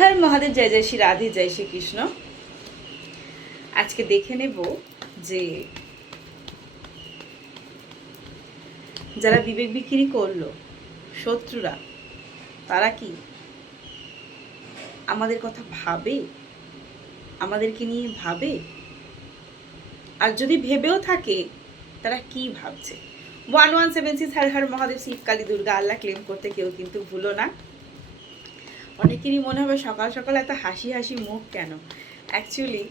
হর মহাদেব, জয় জয় শ্রী রাধে, জয় শ্রী কৃষ্ণ। আজকে দেখে নেব যে যারা বিবেক বিক্রি করলো, শত্রুরা, তারা কি আমাদের কথা ভাবে, আমাদেরকে নিয়ে ভাবে? আর যদি ভেবেও থাকে, তারা কি ভাবছে? 1176 হর হর মহাদেব, শিব কালী দুর্গা আল্লাহ ক্লেম করতে কেউ কিন্তু ভুলো না। অনেকেরই মনে হবে সকাল সকাল এত হাসি হাসি মুখ কেন। অ্যাকচুয়ালি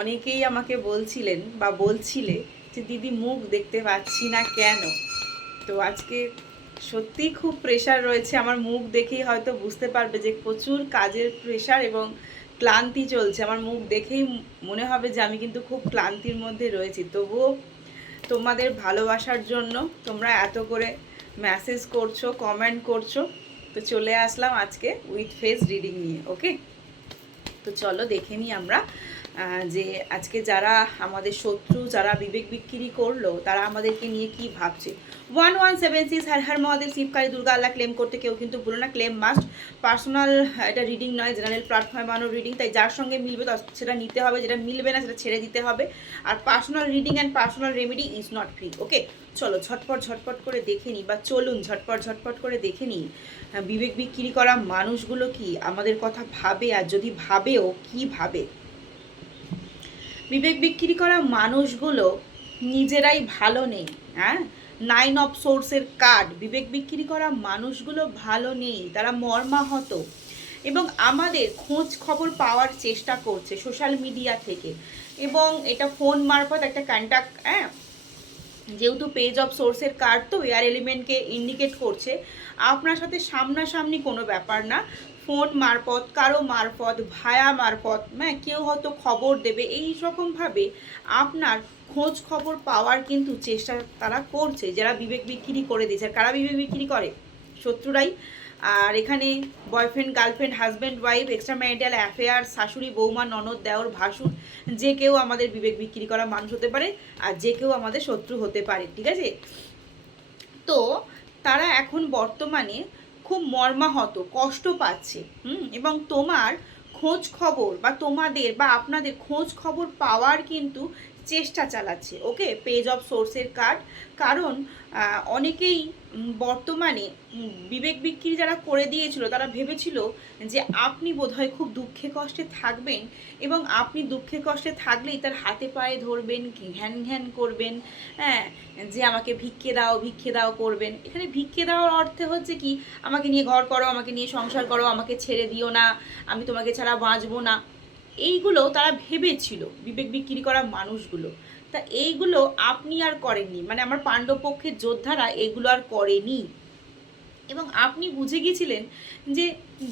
অনেকেই আমাকে বলছিলেন বা বলছিলে যে দিদি মুখ দেখতে পাচ্ছি না কেন। তো আজকে সত্যিই খুব প্রেশার রয়েছে, আমার মুখ দেখেই হয়তো বুঝতে পারবে যে প্রচুর কাজের প্রেশার এবং ক্লান্তি চলছে। আমার মুখ দেখেই মনে হবে যে আমি কিন্তু খুব ক্লান্তির মধ্যে রয়েছি। তবুও তোমাদের ভালোবাসার জন্য তোমরা এত করে মেসেজ করছো, কমেন্ট করছো, তো চলে আসলাম আজকে উইথ ফেস রিডিং নিয়ে। ওকে, তো চলো দেখে নিই আমরা যে আজকে যারা আমাদের শত্রু, যারা বিবেক বিক্রি করলো, তারা আমাদেরকে নিয়ে কি ভাবছে। 1176 হর হর মহাদেব, শিব কালী দুর্গা আল্লাহ ক্লেম করতে কেউ কিন্তু ভুলো না। Claim must. পার্সোনাল এটা রিডিং নয়, জেনারেল প্ল্যাটফর্মে বানানো রিডিং, তাই যার সঙ্গে মিলবে সেটা নিতে হবে, যেটা মিলবে না সেটা ছেড়ে দিতে হবে। আর personal reading and personal remedy is not free. Okay, চলো ঝটপট ঝটপট করে দেখে নিই, বা চলুন ঝটপট ঝটপট করে দেখে নিই বিবেক বিক্রি করা মানুষগুলো কি আমাদের কথা ভাবে, আর যদি ভাবেও কি ভাবে। বিবেক বিক্রি করা মানুষগুলো নিজেরাই ভালো নেই। হ্যাঁ, 9 অফ সোর্সের কার্ড। বিবেক বিক্রি করা মানুষগুলো ভালো নেই, তারা মর্মাহত এবং আমাদের খোঁজ খবর পাওয়ার চেষ্টা করছে সোশ্যাল মিডিয়া থেকে, এবং এটা ফোন মারফত একটা কন্ট্যাক্ট। হ্যাঁ, যেহেতু পেজ অফ সোর্সের কার্ড, তো এয়ার এলিমেন্টকে ইন্ডিকেট করছে আপনার সাথে সামনাসামনি কোনো ব্যাপার না, ফোন মারফত, কারো মারফত, ভায়া মারফত, হ্যাঁ, কেউ হয়তো খবর দেবে, এই রকমভাবে আপনার খোঁজ খবর পাওয়ার কিন্তু চেষ্টা তারা করছে, যারা বিবেক বিক্রি করে দিয়েছে। কারা বিবেক বিক্রি করে? শত্রুরাই। আর এখানে boyfriend, girlfriend, husband, wife, extra marital affair, শাশুড়ি, বৌমা, ননদ, দেওর, ভাসুর, যে কেউ আমাদের বিবেক বিক্রি করা মানুষ হতে পারে, আর যে কেউ আমাদের শত্রু হতে পারে। ঠিক আছে, তো তারা এখন বর্তমানে খুব মর্মাহত, কষ্ট পাচ্ছে, এবং তোমার খোঁজ খবর বা তোমাদের বা আপনাদের খোঁজ খবর পাওয়ার কিন্তু চেষ্টা চালাচ্ছে। ওকে, পেজ অফ সোর্সের কার্ড। কারণ অনেকেই বর্তমানে বিবেক বিক্রি যারা করে দিয়েছিল, তারা ভেবেছিল যে আপনি বোধহয় খুব দুঃখে কষ্টে থাকবেন, এবং আপনি দুঃখে কষ্টে থাকলেই তার হাতে পায়ে ধরবেন, ঘ্যান ঘ্যান করবেন, হ্যাঁ, যে আমাকে ভিক্ষে দাও ভিক্ষে দাও করবেন। এখানে ভিক্ষে দেওয়ার অর্থে হচ্ছে কি, আমাকে নিয়ে ঘর করো, আমাকে নিয়ে সংসার করো, আমাকে ছেড়ে দিও না, আমি তোমাকে ছাড়া বাঁচবো না। এইগুলো তারা ভেবেছিল, বিবেক বিক্রি করা মানুষগুলো। তা এইগুলো আপনি আর করেননি, মানে আমার পাণ্ডবপক্ষের যোদ্ধারা এগুলো আর করেনি, এবং আপনি বুঝে গিয়েছিলেন যে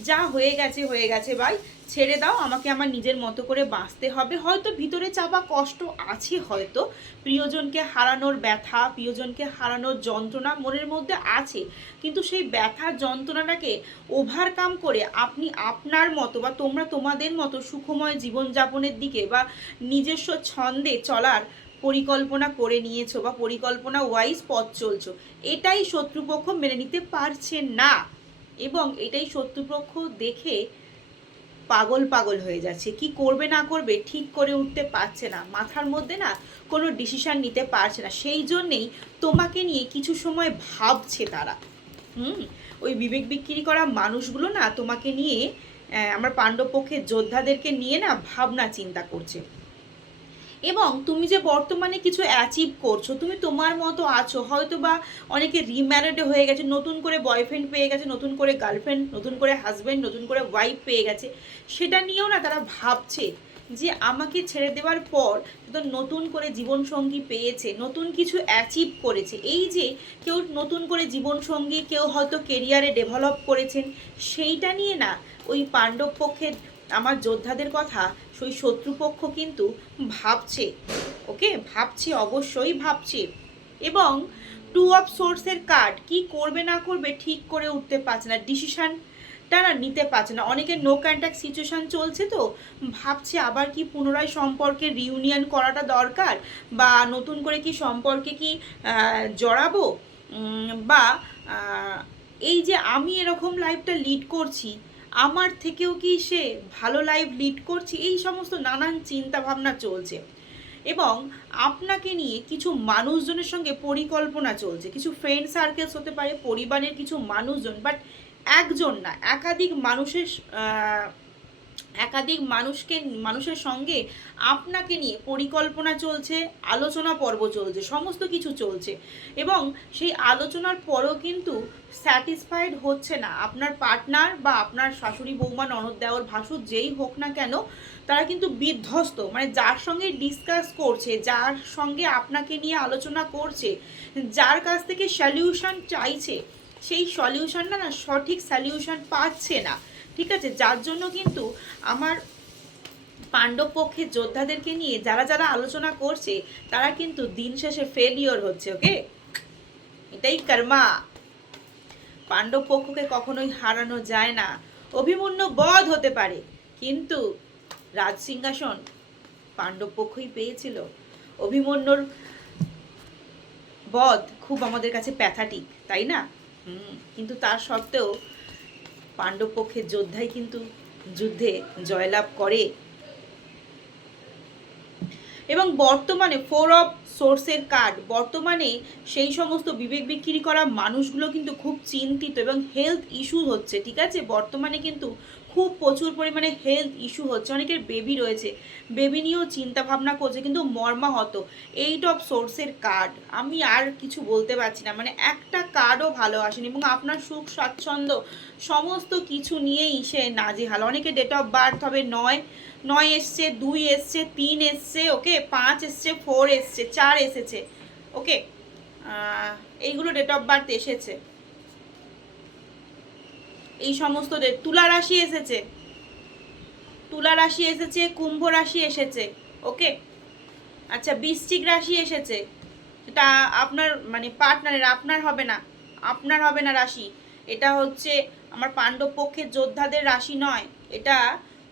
যা হয়ে গেছে হয়ে গেছে ভাই, ছেড়ে দাও, আমাকে আমার নিজের মতো করে বাঁচতে হবে। হয়তো ভিতরে চাপা কষ্ট আছে, হয়তো প্রিয়জনকে হারানোর ব্যথা, প্রিয়জনকে হারানোর যন্ত্রণা মনের মধ্যে আছে, কিন্তু সেই ব্যথা যন্ত্রণাটাকে ওভারকাম করে আপনি আপনার মতো বা তোমরা তোমাদের মতো সুখময় জীবনযাপনের দিকে বা নিজস্ব ছন্দে চলার পরিকল্পনা করে নিয়েছো, বা পরিকল্পনা ওয়াইজ পথ চলছো। এটাই শত্রুপক্ষ মেনে নিতে পারছে না, এবং এটাই শত্রুপক্ষ দেখে পাগল পাগল হয়ে যাচ্ছে। কি করবে না করবে ঠিক করে উঠতে পারছে না, মাথার মধ্যে না কোনো ডিসিশন নিতে পারছে না। সেই জন্যেই তোমাকে নিয়ে কিছু সময় ভাবছে তারা। ওই বিবেক বিক্রি করা মানুষগুলো না তোমাকে নিয়ে, আমার পাণ্ডবপক্ষের যোদ্ধাদেরকে নিয়ে না ভাবনা চিন্তা করছে। এবং তুমি যে বর্তমানে কিছু অ্যাচিভ করছো, তুমি তোমার মতো আছো, হয়তো বা অনেকে রিম্যারিড হয়ে গেছে, নতুন করে বয়ফ্রেন্ড পেয়ে গেছে, নতুন করে গার্লফ্রেন্ড, নতুন করে হাজব্যান্ড, নতুন করে ওয়াইফ পেয়ে গেছে, সেটা নিয়েও না তারা ভাবছে যে আমাকে ছেড়ে দেওয়ার পর তো নতুন করে জীবনসঙ্গী পেয়েছে, নতুন কিছু অ্যাচিভ করেছে। এই যে কেউ নতুন করে জীবনসঙ্গী, কেউ হয়তো কেরিয়ারে ডেভেলপ করেছেন, সেইটা নিয়ে না ওই পাণ্ডব পক্ষের আমার যোদ্ধাদের কথা সেই শত্রুপক্ষ কিন্তু ভাবছে। ওকে, ভাবছে, অবশ্যই ভাবছে। এবং 2 অফ সোর্সের কার্ড, কি করবে না করবে ঠিক করে উঠতে পারছে না, ডিসিশন তারা নিতে পারছে না। অনেকের নো কন্ট্যাক্ট সিচুয়েশান চলছে, তো ভাবছে আবার কি পুনরায় সম্পর্কে রিউনিয়ন করাটা দরকার, বা নতুন করে কি সম্পর্কে কি জড়াবো, বা এই যে আমি এরকম লাইফটা লিড করছি, আমার থেকেও কি সে ভালো লাইফ লিড করছে, এই সমস্ত নানান চিন্তা ভাবনা চলছে। এবং আপনাকে নিয়ে কিছু মানুষজনের সঙ্গে পরিকল্পনা চলছে, কিছু ফ্রেন্ড সার্কেলস হতে পারে, পরিবারের কিছু মানুষজন, বাট একজন না, একাধিক মানুষের সঙ্গে আপনাকে নিয়ে পরিকল্পনা চলছে, আলোচনা পর্ব চলছে, সমস্ত কিছু চলছে। এবং সেই আলোচনার পরও কিন্তু স্যাটিসফাইড হচ্ছে না আপনার পার্টনার বা আপনার শাশুড়ি, বৌমা, ননদ, দেওর, ভাসুর যেই হোক না কেন, তারা কিন্তু বিধ্বস্ত। মানে যার সঙ্গে ডিসকাস করছে, যার সঙ্গে আপনাকে নিয়ে আলোচনা করছে, যার কাছ থেকে সলিউশন চাইছে, সেই সলিউশনটা না সঠিক সলিউশন পাচ্ছে না। ঠিক আছে, যার জন্য কিন্তু আমার পাণ্ডব পক্ষের যোদ্ধাদেরকে নিয়ে যারা যারা আলোচনা করছে, তারা কিন্তু দিন শেষে ফেলিওর হচ্ছে। ওকে, এটাই কর্মা। পাণ্ডব পক্ষকে কখনোই হারানো যায় না। অভিমন্যু বধ হতে পারে, কিন্তু রাজ সিংহাসন পাণ্ডব পক্ষই পেয়েছিল। অভিমন্যুর বধ খুব আমাদের কাছে প্যাথাটিক, তাই না? কিন্তু তার সত্ত্বেও পাণ্ডব পক্ষের যোদ্ধাই কিন্তু যুদ্ধে জয়লাভ করে। এবং বর্তমানে 4 অফ সোর্সের কার্ড, বর্তমানে সেই সমস্ত বিবেক বিক্রি করা মানুষগুলো কিন্তু খুব চিন্তিত এবং হেলথ ইস্যু হচ্ছে। ঠিক আছে, বর্তমানে কিন্তু খুব প্রচুর পরিমাণে হেলথ ইস্যু হচ্ছে, অনেকের বেবি রয়েছে, বেবি নিয়েও চিন্তা ভাবনা করছে, কিন্তু মর্মাহত। 8 অফ সোর্সের কার্ড, আমি আর কিছু বলতে পারছি না, মানে একটা কার্ডও ভালো আসেনি। এবং আপনার সুখ স্বাচ্ছন্দ্য সমস্ত কিছু নিয়েই সে নাজেহাল। অনেকে ডেট অফ বার্থ হবে 9 এসছে, 2 এসছে, 3 এসছে, ওকে, 5 এসছে, 4 এসছে, 4 এসেছে, ওকে, এইগুলো ডেট অফ বার্থ এসেছে। এই সমস্ত তুলা রাশি এসেছে, তুলা রাশি এসেছে, কুম্ভ রাশি এসেছে, ওকে। আচ্ছা, বৃশ্চিক রাশি এসেছে, এটা আপনার মানে পার্টনারের, আপনার হবে না রাশি। এটা হচ্ছে আমার পাণ্ডব পক্ষের যোদ্ধাদের রাশি নয়, এটা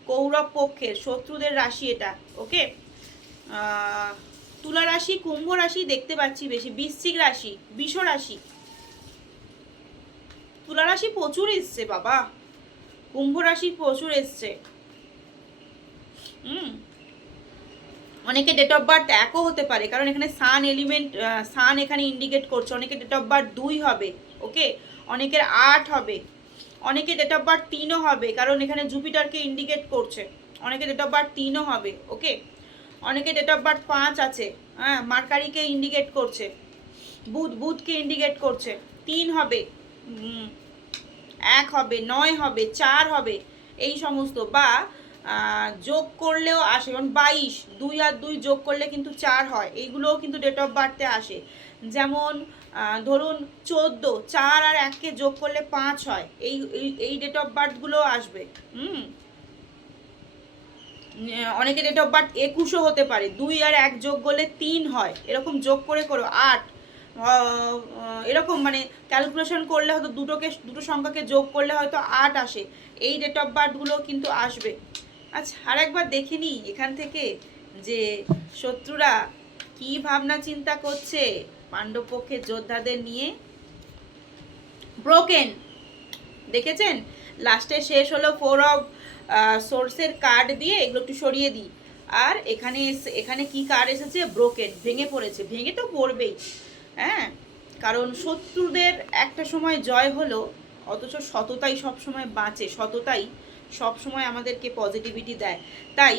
কৌরব পক্ষের শত্রুদের রাশি এটা, ওকে। তুলা রাশি, কুম্ভ রাশি দেখতে পাচ্ছি বেশি, বৃশ্চিক রাশি, বৃষ রাশি, তুলা রাশি প্রচুর এসছে বাবা, কুম্ভ রাশি প্রচুর এসছে। অনেকে ডেট অফ বার্থ 1ও হতে পারে, কারণ এখানে সান এলিমেন্ট, সান এখানে ইন্ডিকেট করছে। অনেকে ডেট অফ বার্থ 2 হবে, ওকে, অনেকের 8 হবে, অনেকে ডেট অফ বার্থ 3ও হবে, কারণ এখানে জুপিটারকে ইন্ডিকেট করছে। অনেকে ডেট অফ বার্থ 3ও হবে, ওকে। অনেকে ডেট অফ বার্থ 5 আছে, হ্যাঁ, মার্কারিকে ইন্ডিকেট করছে, বুধকে ইন্ডিকেট করছে। 3 হবে, 1 হবে, 9 হবে, 4 হবে, এই সমস্ত। বা যোগ করলেও আসে, যেমন 22, 2 আর 2 যোগ করলে কিন্তু 4 হয়, এইগুলোও কিন্তু ডেট অফ বার্থে আসে। যেমন ধরুন 14, 4 আর 1কে যোগ করলে 5 হয়, এই ডেট অফ বার্থগুলোও আসবে। অনেকে ডেট অফ বার্থ 21ও হতে পারে, 2 আর 1 যোগ করলে 3 হয়, এরকম যোগ করে 8, এরকম মানে ক্যালকুলেশন করলে হয়তো দুটো সংখ্যাকে যোগ করলে হয়তো 8 আসে, এই ডেট অফ বার্থগুলো কিন্তু আসবে। আচ্ছা, আর একবার দেখে নিই এখান থেকে যে শত্রুরা কি ভাবনা চিন্তা করছে পাণ্ডব পক্ষের যোদ্ধাদের নিয়ে। ব্রোকেন, দেখেছেন লাস্টে শেষ হলো 4 অফ সোর্সের কার্ড দিয়ে, এগুলো একটু সরিয়ে দিই। আর এখানে কি কার্ড এসেছে? ব্রোকেন, ভেঙে পড়েছে, ভেঙে তো পড়বেই, হ্যাঁ, কারণ শত্রুদের একটা সময় জয় হলো, অথচ সততাই সবসময় বাঁচে, সততাই সবসময় আমাদেরকে পজিটিভিটি দেয়। তাই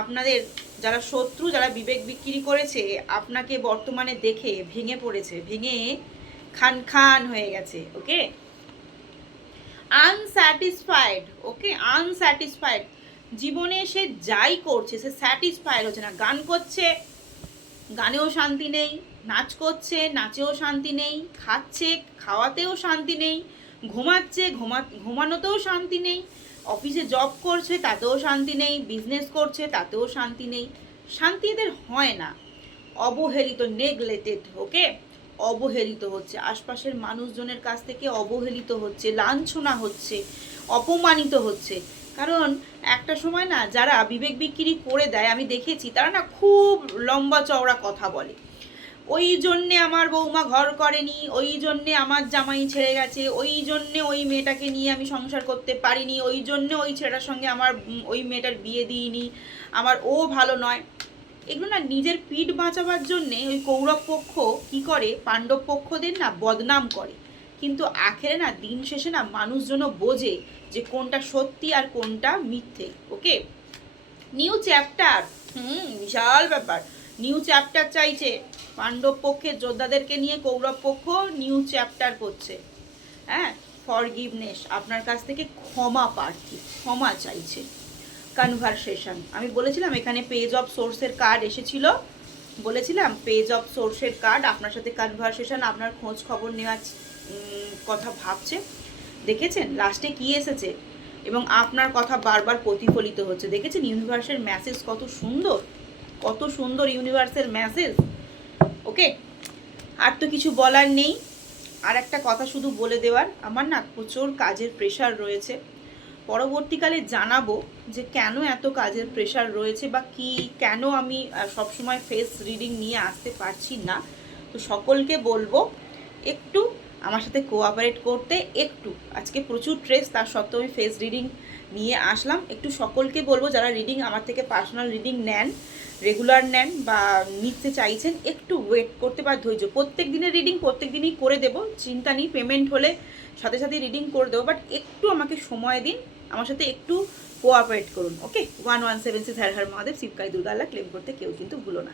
আপনাদের যারা শত্রু, যারা বিবেক বিক্রি করেছে, আপনাকে বর্তমানে দেখে ভেঙে পড়েছে, ভেঙে খান খান হয়ে গেছে, ওকে। আনস্যাটিসফাইড, ওকে, আনস্যাটিসফাইড, জীবনে সে যাই করছে সে স্যাটিসফাইড হচ্ছে না। গান করছে, গানেও শান্তি নেই, নাচ করছে, নাচেও শান্তি নেই, খাচ্ছে, খাওয়াতেও শান্তি নেই, ঘুমাচ্ছে, ঘুমানোতেও শান্তি নেই, অফিসে জব করছে তাতেও শান্তি নেই, বিজনেস করছে তাতেও শান্তি নেই, শান্তি এদের হয় না। অবহেলিত, নেগলেক্টেড, ওকে, অবহেলিত হচ্ছে, আশপাশের মানুষজনের কাছ থেকে অবহেলিত হচ্ছে, লাঞ্ছনা হচ্ছে, অপমানিত হচ্ছে। কারণ একটা সময় না যারা বিবেক বিক্রি করে দেয়, আমি দেখেছি তারা না খুব লম্বা চওড়া কথা বলে, ওই জন্যে আমার বৌমা ঘর করেনি, ওই জন্যে আমার জামাই ছেড়ে গেছে, ওই জন্যে ওই মেয়েটাকে নিয়ে আমি সংসার করতে পারিনি, ওই জন্যে ওই ছেলেটার সঙ্গে আমার ওই মেয়েটার বিয়ে দিইনি, আমার ও ভালো নয়। এগুলো না নিজের পিঠ বাঁচাবার জন্যে ওই কৌরব পক্ষ কি করে, পাণ্ডব পক্ষদের না বদনাম করে। কিন্তু আখেরে না দিন শেষে না মানুষজনও বোঝে যে কোনটা সত্যি আর কোনটা মিথ্যে। ওকে, নিউ চ্যাপ্টার, বিশাল ব্যাপার। নিউ চ্যাপ্টার চাইছে পাণ্ডব পক্ষের যোদ্ধাদেরকে নিয়ে কৌরব পক্ষ নিউ চ্যাপ্টার করছে। হ্যাঁ, ফরগিভনেস, আপনার কাছ থেকে ক্ষমা প্রার্থী, ক্ষমা চাইছে। কনভারসেশন, আমি বলেছিলাম এখানে পেজ অফ সোর্সের কার্ড এসেছিল, বলেছিলাম পেজ অফ সোর্সের কার্ড আপনার সাথে কনভারসেশন, আপনার খোঁজ খবর নেওয়ার কথা ভাবছে। দেখেছেন লাস্টে কি এসেছে, এবং আপনার কথা বারবার প্রতিফলিত হচ্ছে। দেখেছেন ইউনিভার্সের মেসেজ কত সুন্দর, কত সুন্দর ইউনিভার্সের মেসেজ। ওকে, আর তো কিছু বলার নেই। আর একটা কথা শুধু বলে দেওয়ার, আমার না প্রচুর কাজের প্রেশার রয়েছে। পরবর্তীকালে জানাবো যে কেন এত কাজের প্রেশার রয়েছে বা কি কেন আমি সবসময় ফেস রিডিং নিয়ে আসতে পারছি না। তো সকলকে বলবো একটু আমার সাথে কোঅপারেট করতে। একটু আজকে প্রচুর স্ট্রেস, তার সত্ত্বেও আমি ফেস রিডিং নিয়ে আসলাম। একটু সকলকে বলবো যারা রিডিং আমার থেকে পার্সোনাল রিডিং নেন, রেগুলার নেন বা নিতে চাইছেন, একটু ওয়েট করতে বা ধৈর্য। প্রত্যেক দিনের রিডিং প্রত্যেক দিনই করে দেবো, চিন্তা নেই। পেমেন্ট হলে সাথে সাথে রিডিং করে দেবো, বাট একটু আমাকে সময় দিন, আমার সাথে একটু কোঅপারেট করুন। ওকে, 1176 হর হর মহাদেব, শিবকালী দুর্গা আল্লাহ ক্লেম করতে কেউ কিন্তু ভুলো না।